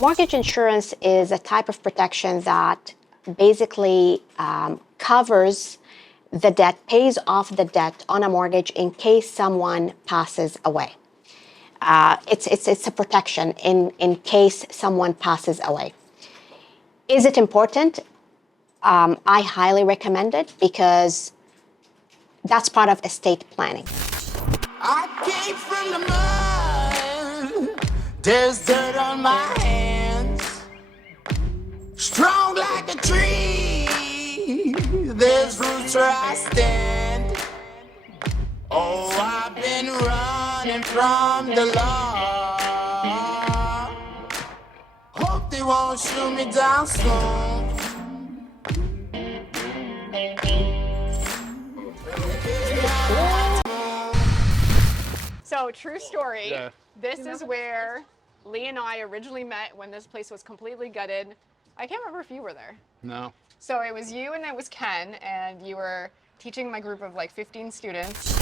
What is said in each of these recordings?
Mortgage insurance is a type of protection that basically covers the debt, pays off the debt on a mortgage in case someone passes away. It's a protection in case someone passes away. Is it important? I highly recommend it because that's part of estate planning. I came from the mud, there's dirt on my hands, strong like a tree, there's roots where I stand. Oh, I've been running from the law, hope they won't shoot me down soon. So, true story. Yeah. This is where Lee and I originally met when this place was completely gutted. I can't remember if you were there. No. So it was you and it was Ken, and you were teaching my group of like 15 students.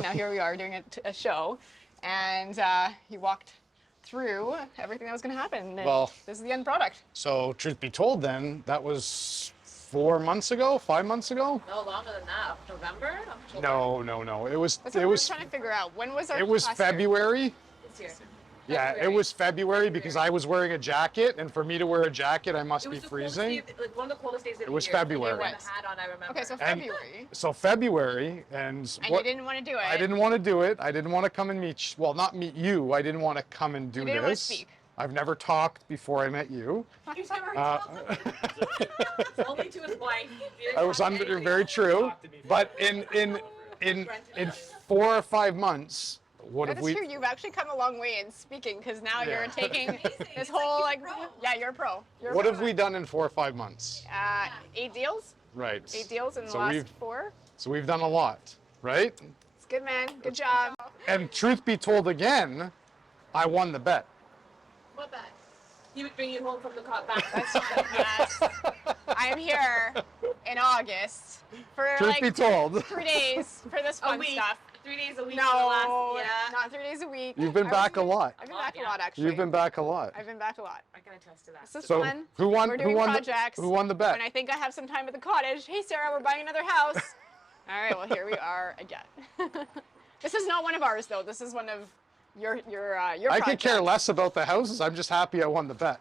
Now here we are doing a show, and you walked through everything that was going to happen. Well, this is the end product. So truth be told, then that was 4 months ago, 5 months ago. No, longer than that. November? October? No. It was. That's what we were trying to figure out. When was our? It was February. This year. Yeah, it was February because I was wearing a jacket, and for me to wear a jacket, I must be freezing. Like one of the coldest days of the year. It was February. You had a hat on, I remember. Okay, so February. So February, and you didn't want to do it. I didn't want to do it. I didn't want to come and meet. Well, not meet you. I didn't want to come and do you didn't this. Want to speak. I've never talked before I met you. You've never talked. Only to his wife. I was under very true, but in 4 or 5 months. What That's have we? true. You've actually come a long way in speaking because now you're taking this whole like, yeah, you're a pro. What have we done in 4 or 5 months? 8 deals. Right. 8 deals in the last 4. So we've done a lot, right? It's good, man. Good job. And truth be told, again, I won the bet. What bet? He would bring you home from the back. I am here in August for Truth like be told. 3 days for this fun stuff. 3 days a week. No, not 3 days a week. You've been back a lot. I've been back a lot, actually. You've been back a lot. I've been back a lot. I can attest to that. This is So fun. who won? We're doing projects. Who won the bet? When I think I have some time at the cottage. Hey, Sarah, we're buying another house. All right, well, here we are again. This is not one of ours, though. This is one of your I could care less about the houses. I'm just happy I won the bet.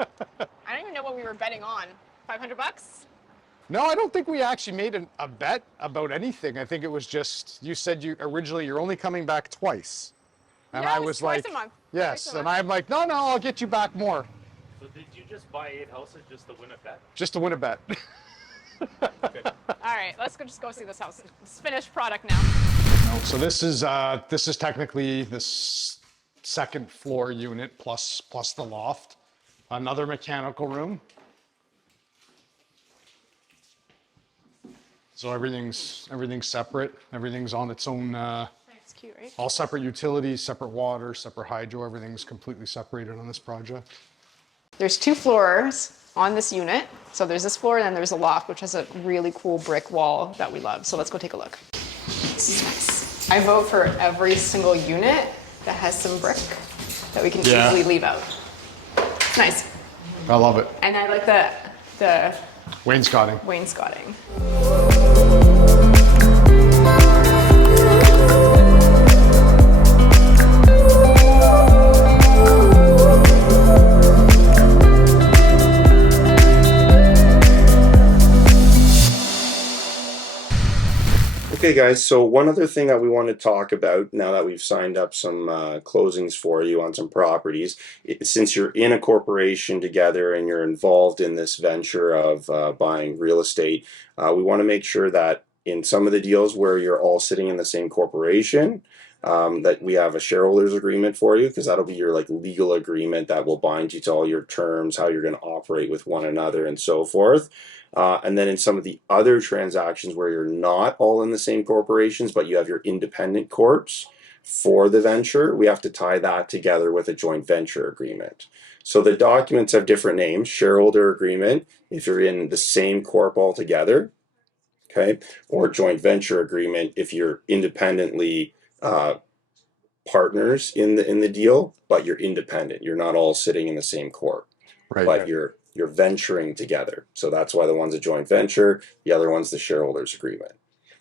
I don't even know what we were betting on. $500? No, I don't think we actually made a bet about anything. I think it was just, you said you're only coming back twice. And no, I was like, twice a month. yes. And I'm like, no, I'll get you back more. So did you just buy 8 houses just to win a bet? Just to win a bet. All right, let's just go see this house. It's finished product now. So this is technically this second floor unit plus the loft. Another mechanical room. So everything's separate. Everything's on its own. It's cute, right? All separate utilities, separate water, separate hydro. Everything's completely separated on this project. There's 2 floors on this unit. So there's this floor and then there's a loft, which has a really cool brick wall that we love. So let's go take a look. This is nice. I vote for every single unit that has some brick that we can easily leave out. It's nice. I love it. And I like the Wainscoting. wainscoting. Okay guys, so one other thing that we want to talk about now that we've signed up some closings for you on some properties, since you're in a corporation together and you're involved in this venture of buying real estate, we want to make sure that in some of the deals where you're all sitting in the same corporation, that we have a shareholders agreement for you, because that'll be your like legal agreement that will bind you to all your terms, how you're going to operate with one another and so forth. And then in some of the other transactions where you're not all in the same corporations, but you have your independent corps, for the venture, we have to tie that together with a joint venture agreement. So the documents have different names: shareholder agreement if you're in the same corp altogether, okay, or joint venture agreement if you're independently partners in the deal, but you're independent. You're not all sitting in the same corp, but you're venturing together. So that's why the one's a joint venture, the other one's the shareholders agreement.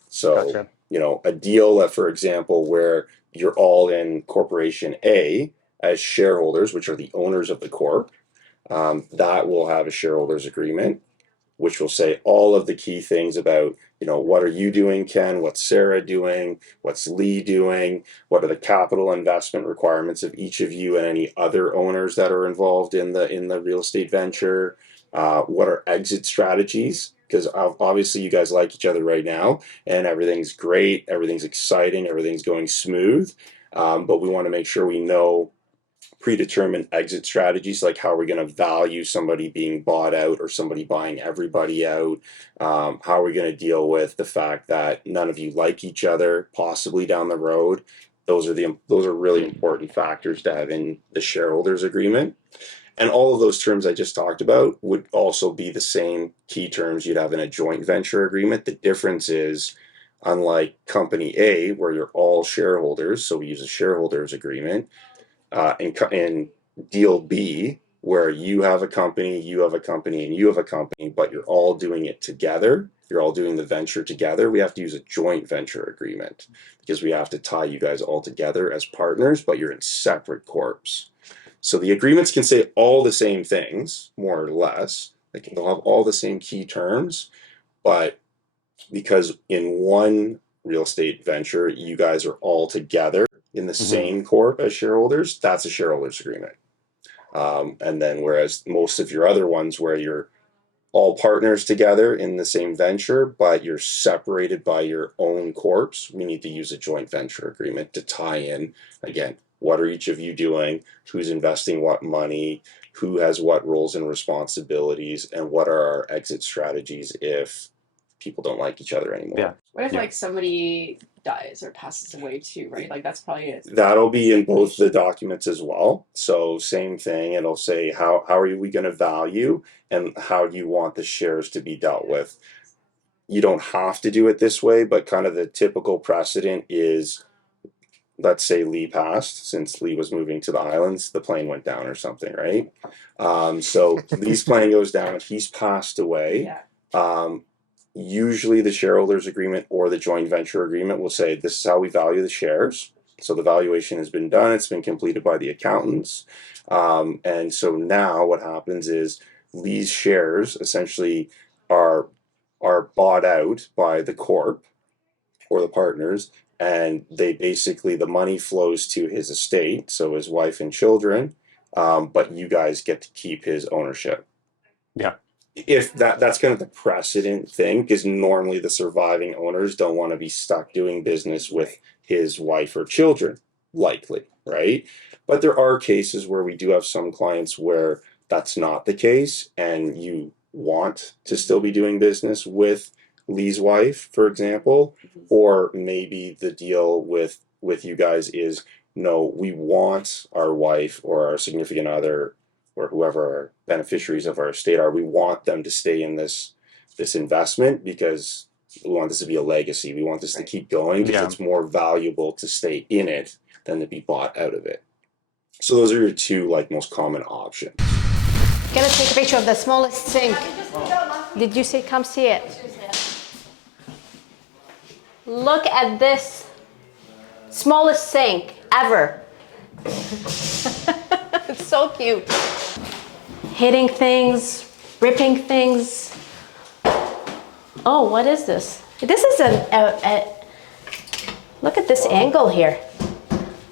So Gotcha. a deal that, for example, where you're all in corporation A as shareholders, which are the owners of the corp, that will have a shareholders agreement, which will say all of the key things about, what are you doing, Ken? What's Sarah doing? What's Lee doing? What are the capital investment requirements of each of you and any other owners that are involved in the real estate venture? What are exit strategies? Because obviously you guys like each other right now and everything's great, everything's exciting, everything's going smooth. But we want to make sure we know predetermined exit strategies, like how we're going to value somebody being bought out or somebody buying everybody out. How are we going to deal with the fact that none of you like each other possibly down the road? Those are really important factors to have in the shareholders agreement. And all of those terms I just talked about would also be the same key terms you'd have in a joint venture agreement. The difference is, unlike company A, where you're all shareholders, so we use a shareholders agreement, in deal B, where you have a company, you have a company, and you have a company, but you're all doing it together, you're all doing the venture together, we have to use a joint venture agreement because we have to tie you guys all together as partners, but you're in separate corps. So the agreements can say all the same things, more or less. They'll have all the same key terms, but because in one real estate venture, you guys are all together in the same corp as shareholders, that's a shareholders agreement. And then whereas most of your other ones where you're all partners together in the same venture, but you're separated by your own corps, we need to use a joint venture agreement to tie in, again, what are each of you doing, who's investing what money, who has what roles and responsibilities, and what are our exit strategies if people don't like each other anymore. Yeah. What if somebody dies or passes away too, right? That's probably it. That'll be in both the documents as well. So same thing, it'll say how are we going to value and how do you want the shares to be dealt with. You don't have to do it this way, but kind of the typical precedent is, let's say Lee passed, since Lee was moving to the islands, the plane went down or something, right? So Lee's plane goes down, he's passed away. Yeah. Usually the shareholders agreement or the joint venture agreement will say this is how we value the shares. So the valuation has been done, it's been completed by the accountants. And so now what happens is Lee's shares essentially are bought out by the corp or the partners, and they basically, the money flows to his estate, so his wife and children, but you guys get to keep his ownership. Yeah. If that's kind of the precedent thing, because normally the surviving owners don't want to be stuck doing business with his wife or children, likely, right? But there are cases where we do have some clients where that's not the case, and you want to still be doing business with Lee's wife, for example, or maybe the deal with you guys is, no, we want our wife or our significant other or whoever our beneficiaries of our estate are, we want them to stay in this investment because we want this to be a legacy. We want this to keep going because it's more valuable to stay in it than to be bought out of it. So those are your two most common options. Gonna take a picture of the smallest sink. Did you say come see it? Look at this smallest sink ever. It's so cute. Hitting things, ripping things. Oh, what is this? This is a look at this angle here.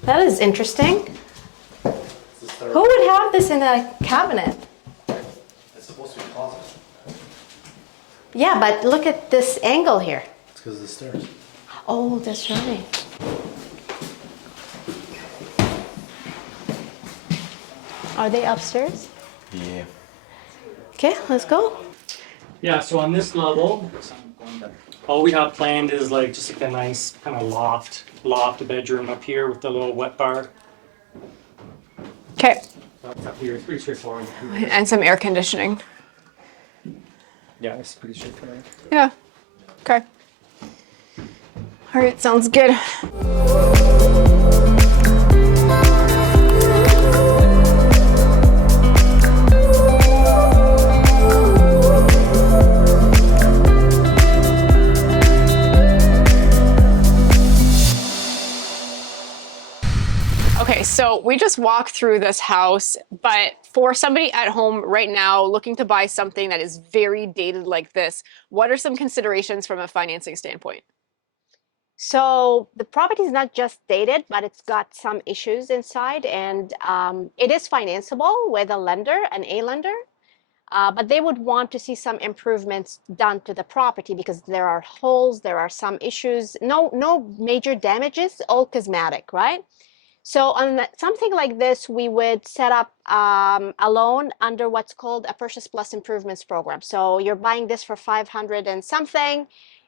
That is interesting. Who would have this in a cabinet? It's supposed to be a closet. Yeah, but look at this angle here. It's because of the stairs. Oh, that's right. Are they upstairs? Yeah. Okay, let's go. Yeah, so on this level, all we have planned is just a nice kind of loft loft, a bedroom up here with the little wet bar. Okay. That's up here. It's pretty straightforward. And some air conditioning. Yeah, it's pretty straightforward. Yeah. Okay. All right, sounds good. Okay, so we just walked through this house, but for somebody at home right now looking to buy something that is very dated like this, what are some considerations from a financing standpoint? So the property is not just dated, but it's got some issues inside, and it is financeable with a lender, an A lender. But they would want to see some improvements done to the property because there are holes, there are some issues, no major damages, all cosmetic, right? So on something like this, we would set up a loan under what's called a Purchase Plus Improvements program. So you're buying this for 500 and something.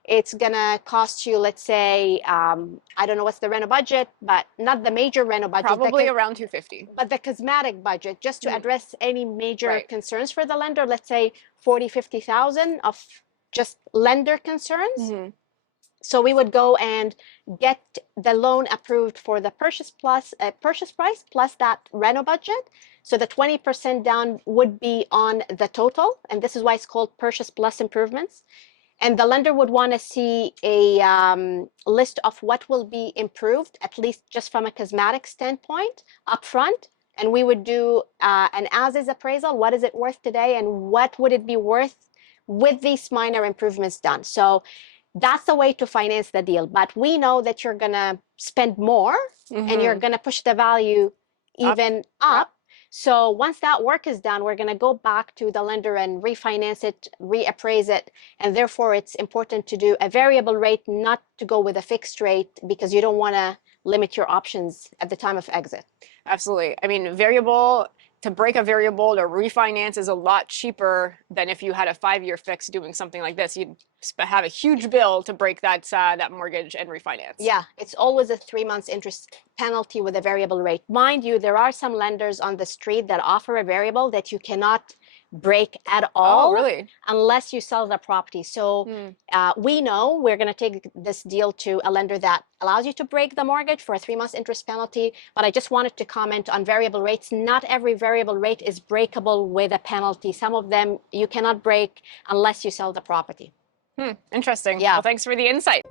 It's gonna cost you, let's say, I don't know what's the reno budget, but not the major reno budget. Probably around 250. But the cosmetic budget, just to address any major Right. concerns for the lender, let's say 40, 50,000 of just lender concerns. Mm-hmm. So we would go and get the loan approved for the purchase price plus that reno budget. So the 20% down would be on the total, and this is why it's called Purchase Plus Improvements. And the lender would want to see a list of what will be improved, at least just from a cosmetic standpoint, upfront. And we would do an as-is appraisal. What is it worth today, and what would it be worth with these minor improvements done? So that's the way to finance the deal. But we know that you're gonna spend more, and you're gonna push the value even up. So once that work is done, we're gonna go back to the lender and refinance it, reappraise it. And therefore it's important to do a variable rate, not to go with a fixed rate, because you don't wanna limit your options at the time of exit. Absolutely. I mean, to break a variable to refinance is a lot cheaper than if you had a 5-year fix doing something like this. You'd have a huge bill to break that mortgage and refinance. Yeah, it's always a 3 months interest penalty with a variable rate. Mind you, there are some lenders on the street that offer a variable that you cannot break at all. Oh, really? Unless you sell the property. So we know we're going to take this deal to a lender that allows you to break the mortgage for a 3 months interest penalty. But I just wanted to comment on variable rates. Not every variable rate is breakable with a penalty. Some of them you cannot break unless you sell the property. Interesting. Yeah. Well, thanks for the insight.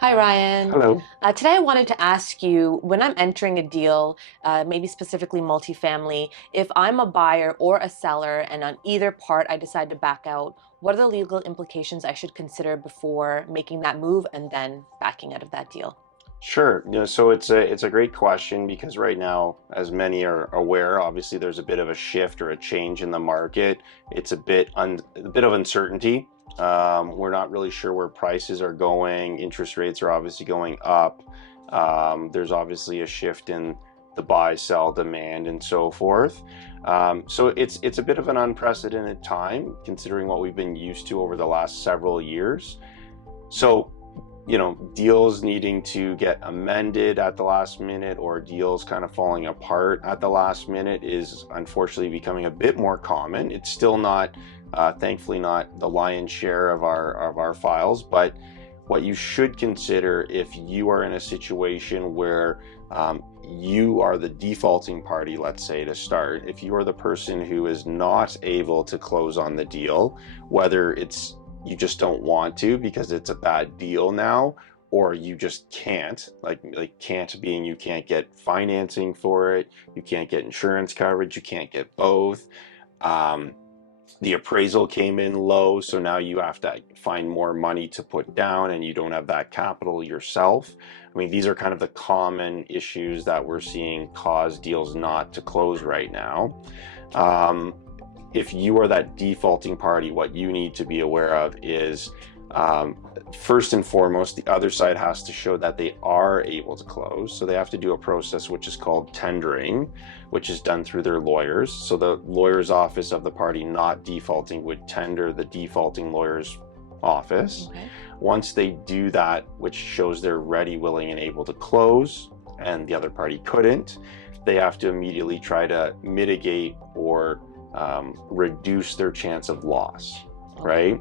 Hi, Ryan. Hello. Today I wanted to ask you, when I'm entering a deal, maybe specifically multifamily, if I'm a buyer or a seller and on either part I decide to back out, what are the legal implications I should consider before making that move and then backing out of that deal? Sure. So it's a great question, because right now, as many are aware, obviously there's a bit of a shift or a change in the market. It's a bit of uncertainty. We're not really sure where prices are going. Interest rates are obviously going up. There's obviously a shift in the buy-sell demand and so forth. So it's a bit of an unprecedented time, considering what we've been used to over the last several years. So, deals needing to get amended at the last minute, or deals kind of falling apart at the last minute, is unfortunately becoming a bit more common. It's still not, thankfully, not the lion's share of our files, but what you should consider if you are in a situation where you are the defaulting party, let's say, to start, if you are the person who is not able to close on the deal, whether it's you just don't want to because it's a bad deal now, or you just can't, like can't being you can't get financing for it, you can't get insurance coverage, you can't get both. The appraisal came in low, so now you have to find more money to put down, and you don't have that capital yourself. I mean, these are kind of the common issues that we're seeing cause deals not to close right now. If you are that defaulting party, what you need to be aware of is, first and foremost, the other side has to show that they are able to close. So they have to do a process which is called tendering, which is done through their lawyers. So the lawyer's office of the party not defaulting would tender the defaulting lawyer's office. Okay. Once they do that, which shows they're ready, willing, and able to close, and the other party couldn't, they have to immediately try to mitigate or reduce their chance of loss, right?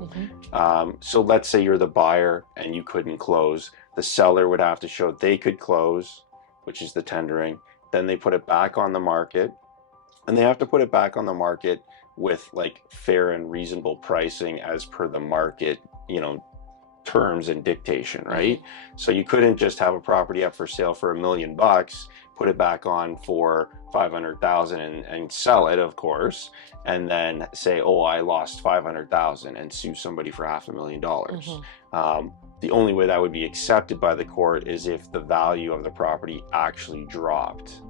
So let's say you're the buyer and you couldn't close. The seller would have to show they could close, which is the tendering. Then they put it back on the market, and they have to put it back on the market with like fair and reasonable pricing as per the market, you know, terms and dictation, right? So you couldn't just have a property up for sale for $1 million, put it back on for 500,000 and sell it, of course, and then say, oh, I lost 500,000 and sue somebody for $500,000. The only way that would be accepted by the court is if the value of the property actually dropped,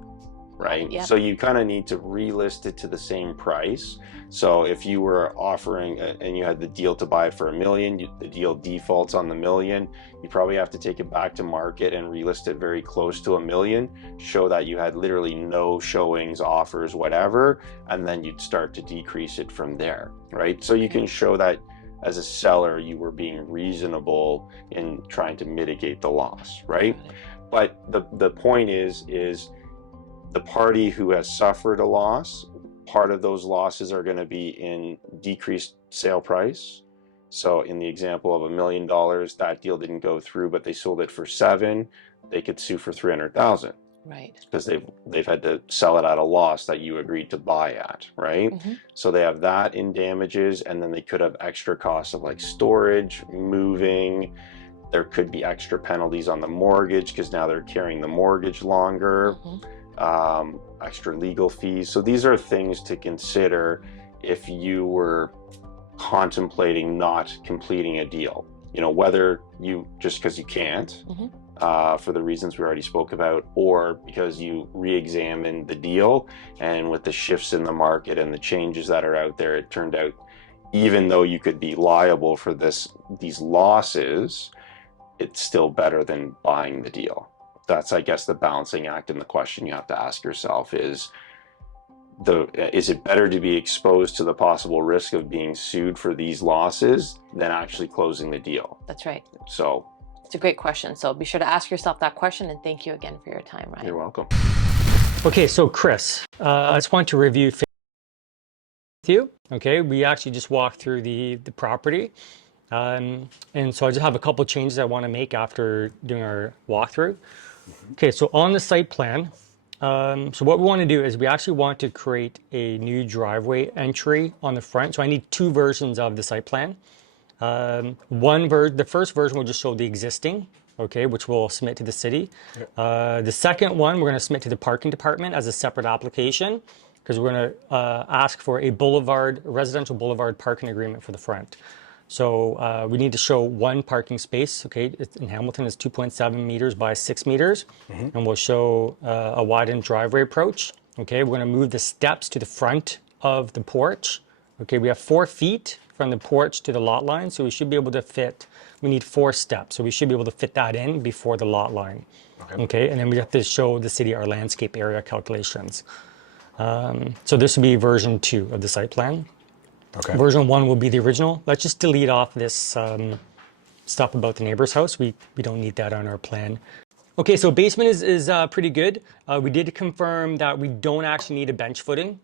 right? Yep. So you kind of need to relist it to the same price. So if you were offering and you had the deal to buy for $1 million, the deal defaults on the $1 million, you probably have to take it back to market and relist it very close to $1 million, show that you had literally no showings, offers, whatever, and then you'd start to decrease it from there, right? So you can show that as a seller, you were being reasonable in trying to mitigate the loss, right? But the point is the party who has suffered a loss, part of those losses are going to be in decreased sale price. So in the example of $1 million, that deal didn't go through, but they sold it for $7 million, they could sue for $300,000. Right. Because they've had to sell it at a loss that you agreed to buy at, right? So they have that in damages, and then they could have extra costs of like storage, moving. There could be extra penalties on the mortgage because now they're carrying the mortgage longer. Extra legal fees. So these are things to consider if you were contemplating not completing a deal. You know, whether you just because you can't, for the reasons we already spoke about, or because you re-examined the deal, and with the shifts in the market and the changes that are out there, it turned out even though you could be liable for these losses, it's still better than buying the deal. That's, I guess, the balancing act, and the question you have to ask yourself is it better to be exposed to the possible risk of being sued for these losses than actually closing the deal? That's right. So it's a great question. So be sure to ask yourself that question, and thank you again for your time, Ryan. You're welcome. Okay, so Chris, I just want to review with you. Okay, we actually just walked through the property. And so I just have a couple of changes I want to make after doing our walkthrough. Okay, so on the site plan, so what we want to do is we actually want to create a new driveway entry on the front. So I need two versions of the site plan. The first version will just show the existing, okay, which we'll submit to the city. The second one we're going to submit to the parking department as a separate application, because we're going to ask for a residential boulevard parking agreement for the front. So we need to show one parking space, okay, in Hamilton is 2.7 meters by 6 meters, and we'll show a widened driveway approach, okay. We're going to move the steps to the front of the porch, okay. We have 4 feet from the porch to the lot line, so we should be able to we need 4 steps, so we should be able to fit that in before the lot line, okay. And then we have to show the city our landscape area calculations. So this will be version 2 of the site plan. Okay. Version 1 will be the original. Let's just delete off this stuff about the neighbor's house. We don't need that on our plan. Okay, so basement is pretty good. We did confirm that we don't actually need a bench footing.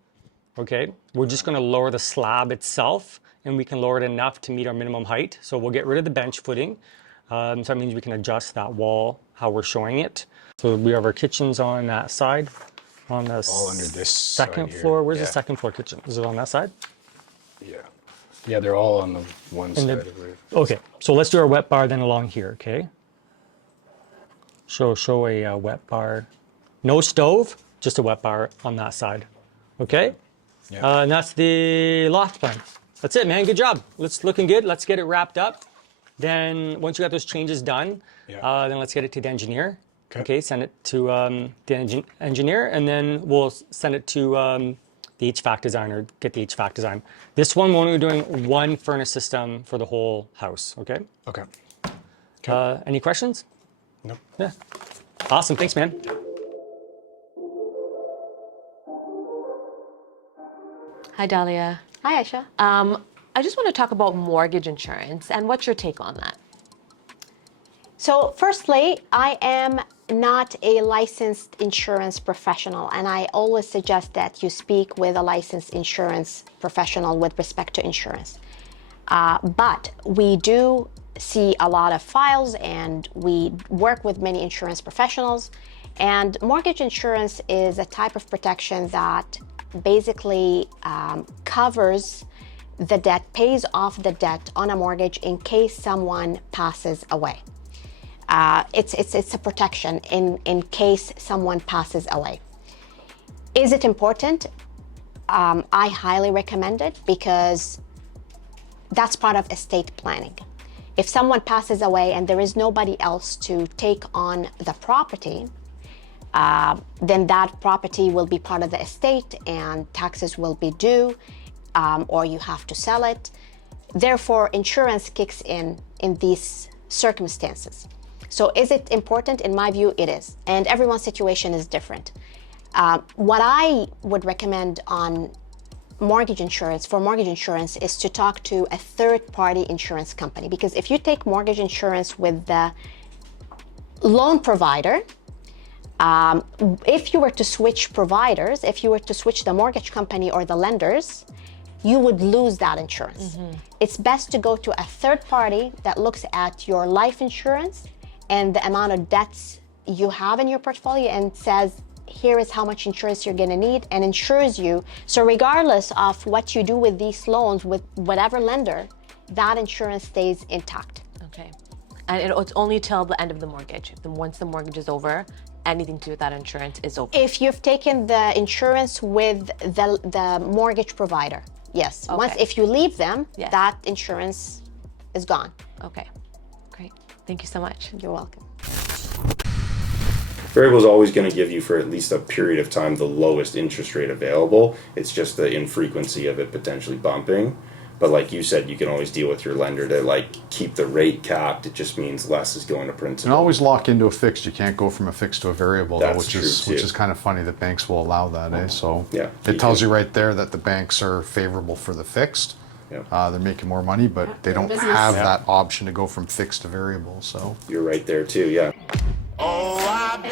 Okay, we're just going to lower the slab itself, and we can lower it enough to meet our minimum height. So we'll get rid of the bench footing. So that means we can adjust that wall how we're showing it. So we have our kitchens on that side. On the All under this second side here. floor. Where's the Yeah. second floor kitchen? Is it on that side? Yeah, they're all on the one side of it. Okay, so let's do our wet bar then along here, okay? Show a wet bar. No stove, just a wet bar on that side, okay? Yeah. And that's the loft plan. That's it, man, good job. It's looking good, let's get it wrapped up. Then, once you got those changes done, then let's get it to the engineer. Okay, send it to the engineer, and then we'll send it to the HVAC designer, get the HVAC design. This one, we're only doing one furnace system for the whole house, okay? Okay. Any questions? Nope. Yeah. Awesome, thanks, man. Hi, Dalia. Hi, Aisha. I just want to talk about mortgage insurance and what's your take on that? So firstly, I am not a licensed insurance professional, and I always suggest that you speak with a licensed insurance professional with respect to insurance. But we do see a lot of files and we work with many insurance professionals, and mortgage insurance is a type of protection that basically covers the debt, pays off the debt on a mortgage in case someone passes away. It's a protection in case someone passes away. Is it important? I highly recommend it because that's part of estate planning. If someone passes away and there is nobody else to take on the property, then that property will be part of the estate and taxes will be due, or you have to sell it. Therefore, insurance kicks in these circumstances. So is it important? In my view, it is. And everyone's situation is different. What I would recommend on mortgage insurance is to talk to a third-party insurance company, because if you take mortgage insurance with the loan provider, if you were to switch providers, if you were to switch the mortgage company or the lenders, you would lose that insurance. It's best to go to a third party that looks at your life insurance and the amount of debts you have in your portfolio and says, here is how much insurance you're gonna need, and insures you. So regardless of what you do with these loans, with whatever lender, that insurance stays intact. Okay. And it's only till the end of the mortgage. Then once the mortgage is over, anything to do with that insurance is over. If you've taken the insurance with the mortgage provider, yes. Okay. Once, if you leave them, Yes. that insurance is gone. Okay, great. Thank you so much. You're welcome. Variable is always going to give you, for at least a period of time, the lowest interest rate available. It's just the infrequency of it potentially bumping. But like you said, you can always deal with your lender to like keep the rate capped. It just means less is going to principal. And always lock into a fixed. You can't go from a fixed to a variable, though, That's which is kind of funny that banks will allow that, eh? So Yeah, it tells you right there that the banks are favorable for the fixed. Yeah. They're making more money, but they don't business. have that option to go from fixed to variable. So You're right there too, yeah. Oh, I've been